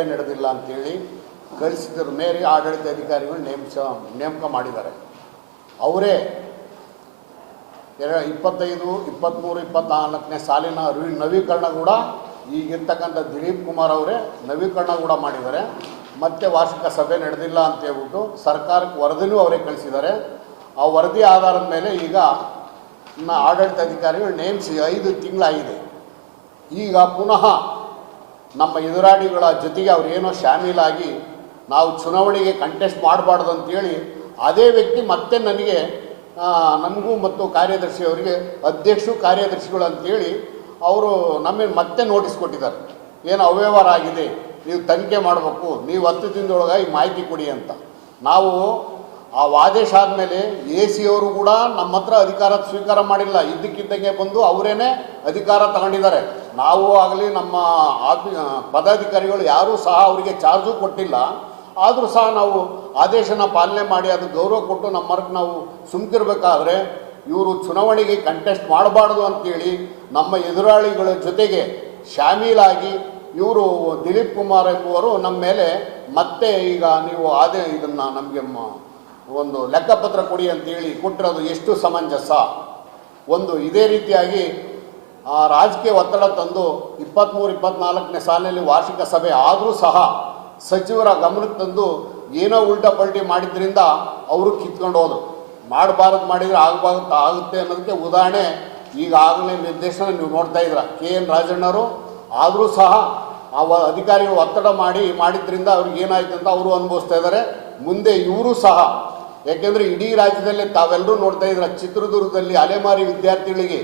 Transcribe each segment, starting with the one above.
ಸಭೆ ನಡೆದಿಲ್ಲ ಅಂತೇಳಿ ಕಳಿಸಿದ್ರ ಮೇರೆ ಆಡಳಿತ ಅಧಿಕಾರಿಗಳು ನೇಮಕ ಮಾಡಿದ್ದಾರೆ. ಅವರೇ 25, 23, 24ನೇ ಸಾಲಿನ ನವೀಕರಣ ಕೂಡ ಈಗಿರ್ತಕ್ಕಂಥ ದಿಲೀಪ್ ಕುಮಾರ್ ಅವರೇ ನವೀಕರಣ ಕೂಡ ಮಾಡಿದ್ದಾರೆ. ಮತ್ತೆ ವಾರ್ಷಿಕ ಸಭೆ ನಡೆದಿಲ್ಲ ಅಂತ ಹೇಳ್ಬಿಟ್ಟು ಸರ್ಕಾರಕ್ಕೆ ವರದಿನೂ ಅವರೇ ಕಳಿಸಿದ್ದಾರೆ. ಆ ವರದಿ ಆಧಾರದ ಮೇಲೆ ಈಗ ಆಡಳಿತ ಅಧಿಕಾರಿಗಳು ನೇಮಿಸಿ 5 ತಿಂಗಳಾಗಿದೆ. ಈಗ ಪುನಃ ನಮ್ಮ ಎದುರಾಳಿಗಳ ಜೊತೆಗೆ ಅವರೇನೋ ಶಾಮೀಲಾಗಿ ನಾವು ಚುನಾವಣೆಗೆ ಕಂಟೆಸ್ಟ್ ಮಾಡಬಾರ್ದು ಅಂತೇಳಿ ಅದೇ ವ್ಯಕ್ತಿ ಮತ್ತೆ ನನಗೂ ಮತ್ತು ಕಾರ್ಯದರ್ಶಿ ಅವರಿಗೆ ಅಧ್ಯಕ್ಷರು ಕಾರ್ಯದರ್ಶಿಗಳು ಅಂತೇಳಿ ಅವರು ನಮಗೆ ಮತ್ತೆ ನೋಟಿಸ್ ಕೊಟ್ಟಿದ್ದಾರೆ. ಏನು ಅವ್ಯವಹಾರ ಆಗಿದೆ, ನೀವು ತನಿಖೆ ಮಾಡಬೇಕು, ನೀವು 10 ದಿನದೊಳಗೆ ಈ ಮಾಹಿತಿ ಕೊಡಿ ಅಂತ. ನಾವು ಆ ಆದೇಶ ಆದಮೇಲೆ AC ಅವರು ಕೂಡ ನಮ್ಮ ಹತ್ರ ಅಧಿಕಾರ ಸ್ವೀಕಾರ ಮಾಡಿಲ್ಲ. ಇದ್ದಕ್ಕಿದ್ದಂಗೆ ಬಂದು ಅವರೇನೆ ಅಧಿಕಾರ ತಗೊಂಡಿದ್ದಾರೆ. ನಾವು ಆಗಲಿ ನಮ್ಮ ಪದಾಧಿಕಾರಿಗಳು ಯಾರೂ ಸಹ ಅವರಿಗೆ ಚಾರ್ಜು ಕೊಟ್ಟಿಲ್ಲ. ಆದರೂ ಸಹ ನಾವು ಆದೇಶನ ಪಾಲನೆ ಮಾಡಿ ಅದು ಗೌರವ ಕೊಟ್ಟು ನಮ್ಮ ಮರಕ್ಕೆ ನಾವು ಸುಮ್ಕಿರ್ಬೇಕಾದ್ರೆ ಇವರು ಚುನಾವಣೆಗೆ ಕಂಟೆಸ್ಟ್ ಮಾಡಬಾರ್ದು ಅಂತೇಳಿ ನಮ್ಮ ಎದುರಾಳಿಗಳ ಜೊತೆಗೆ ಶಾಮೀಲಾಗಿ ಇವರು ದಿಲೀಪ್ ಕುಮಾರ್ ಎಂಬುವರು ನಮ್ಮ ಮೇಲೆ ಮತ್ತೆ ಈಗ ನೀವು ಇದನ್ನು ನಮಗೆ ಒಂದು ಲೆಕ್ಕಪತ್ರ ಕೊಡಿ ಅಂತೇಳಿ ಕೊಟ್ಟಿರೋದು ಎಷ್ಟು ಸಮಂಜಸ? ಇದೇ ರೀತಿಯಾಗಿ ರಾಜಕೀಯ ಒತ್ತಡ ತಂದು 23, 24ನೇ ಸಾಲಿನಲ್ಲಿ ವಾರ್ಷಿಕ ಸಭೆ ಆದರೂ ಸಹ ಸಚಿವರ ಗಮನಕ್ಕೆ ತಂದು ಏನೋ ಉಲ್ಟಾ ಪಲ್ಟಿ ಮಾಡಿದ್ರಿಂದ ಅವರು ಕಿತ್ಕೊಂಡು ಹೋದರು. ಮಾಡಬಾರದು ಮಾಡಿದರೆ ಆಗುತ್ತೆ ಅನ್ನೋದಕ್ಕೆ ಉದಾಹರಣೆ ಈಗಾಗಲೇ ನಿರ್ದೇಶನ ನೀವು ನೋಡ್ತಾ ಇದ್ದೀರ. KN ರಾಜಣ್ಣವರು ಆದರೂ ಸಹ ಆ ಅಧಿಕಾರಿಗಳು ಒತ್ತಡ ಮಾಡಿದ್ರಿಂದ ಅವ್ರಿಗೆ ಏನಾಯ್ತು ಅಂತ ಅವರು ಅನುಭವಿಸ್ತಾ ಇದ್ದಾರೆ. ಮುಂದೆ ಇವರು ಸಹ, ಯಾಕೆಂದರೆ ಇಡೀ ರಾಜ್ಯದಲ್ಲಿ ತಾವೆಲ್ಲರೂ ನೋಡ್ತಾ ಇದ್ದೀರ, ಚಿತ್ರದುರ್ಗದಲ್ಲಿ ಅಲೆಮಾರಿ ವಿದ್ಯಾರ್ಥಿಗಳಿಗೆ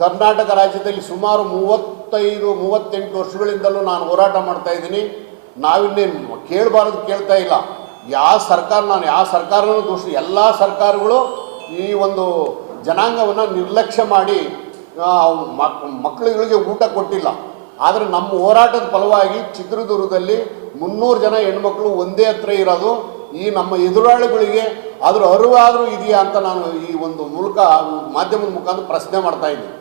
ಕರ್ನಾಟಕ ರಾಜ್ಯದಲ್ಲಿ ಸುಮಾರು 35-38 ವರ್ಷಗಳಿಂದಲೂ ನಾನು ಹೋರಾಟ ಮಾಡ್ತಾ ಇದ್ದೀನಿ. ನಾವಿನ್ನೇನು ಕೇಳಬಾರದು ಕೇಳ್ತಾ ಇಲ್ಲ. ನಾನು ಯಾವ ಸರ್ಕಾರನೂ ದೋಷ, ಎಲ್ಲ ಸರ್ಕಾರಗಳು ಈ ಒಂದು ಜನಾಂಗವನ್ನು ನಿರ್ಲಕ್ಷ್ಯ ಮಾಡಿ ಮಕ್ಕಳುಗಳಿಗೆ ಊಟ ಕೊಟ್ಟಿಲ್ಲ. ಆದರೆ ನಮ್ಮ ಹೋರಾಟದ ಫಲವಾಗಿ ಚಿತ್ರದುರ್ಗದಲ್ಲಿ 300 ಜನ ಹೆಣ್ಮಕ್ಳು ಒಂದೇ ಹತ್ರ ಇರೋದು. ಈ ನಮ್ಮ ಎದುರಾಳಿಗಳಿಗೆ ಅದ್ರ ಅರಿವಾದರೂ ಇದೆಯಾ ಅಂತ ನಾನು ಈ ಒಂದು ಮಾಧ್ಯಮದ ಮುಖಾಂತರ ಪ್ರಶ್ನೆ ಮಾಡ್ತಾ ಇದ್ದೀನಿ.